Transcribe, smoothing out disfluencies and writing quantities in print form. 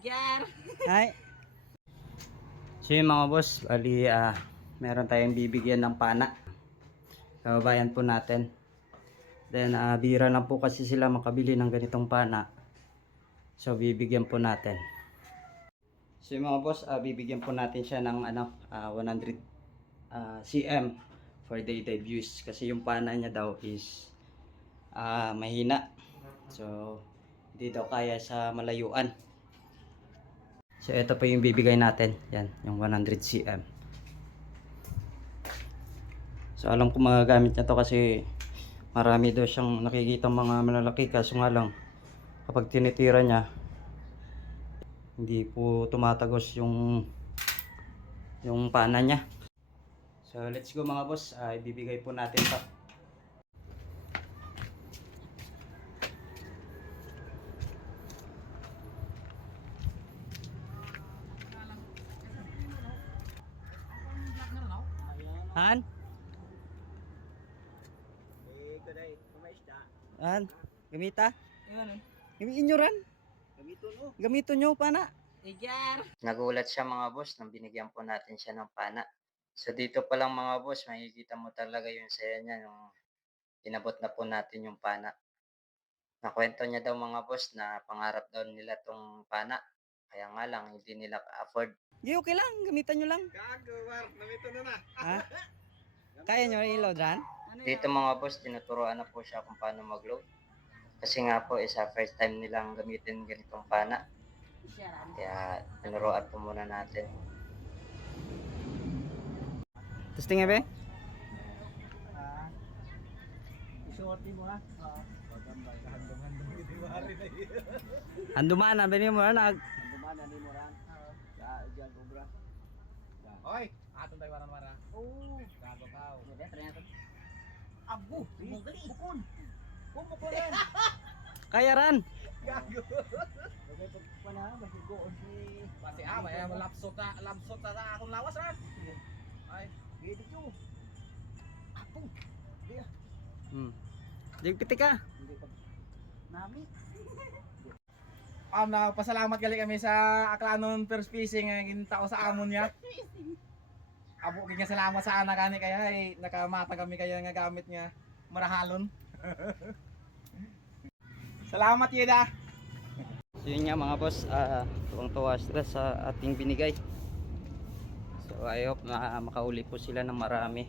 Yar. Hi. So yun mga boss, bali meron tayong bibigyan ng pana. Kababayan po natin. Then bira lang po kasi sila makabili ng ganitong pana. So bibigyan po natin. So yung mga boss, bibigyan po natin siya ng 100 cm for daytime use. Kasi yung pana niya daw is mahina. So hindi daw kaya sa malayuan. So ito po yung bibigay natin. Yan, yung 100 cm. So alam ko magagamit niya to kasi marami daw siyang nakikita mga malalaki, kaso nga lang kapag tinitira niya hindi po tumatagos yung pana niya. So let's go mga boss, ibibigay po natin to. Han? Han? Gamita? Gamitin nyo rin? Gamitin nyo pana? Yar. Nagulat siya mga boss nang binigyan po natin siya ng pana. So dito pa lang mga boss, makikita mo talaga yung saya niya nung inabot na po natin yung pana. Nakwento niya daw mga boss na pangarap daw nila tong pana. Kaya nga lang hindi nila ka-afford. Di okay lang, gamitan nyo lang. Gagawar, namito na. Ha? Kaya nyo i-load run? Dito mga boss, tinuturoan na po siya kung paano mag-load. Kasi nga po, first time nilang gamitin ganitong pana. Kaya tinuruan po muna natin. Testing ebe? Isorti mo ha. Anduman, abi mo na nag. Dumana ni mo ran. Sa Jan Cobra. Oy, atong tayo warang-wara. Oh, gago ka. Abu. Mugali. Bukon. Kumukulan. Kaya ran. Gago. Bagay pag pana, masigoon si Pasi may lapsot na akong lawas ran. Ay, gidi yo. Apo. Dia. Digpiti ka. Hindi pag Nami. Pasalamat gali kami sa Aklanon First Fishing nga gintao sa amon niya. Abo kanya salamat sa anak ani kaya nakamata kami kaya nga gamit niya marahalon. Salamat Yeda. So yun nga mga boss, tuwang-tuwa sila sa ating binigay. So I hope na makauli po sila ng marami.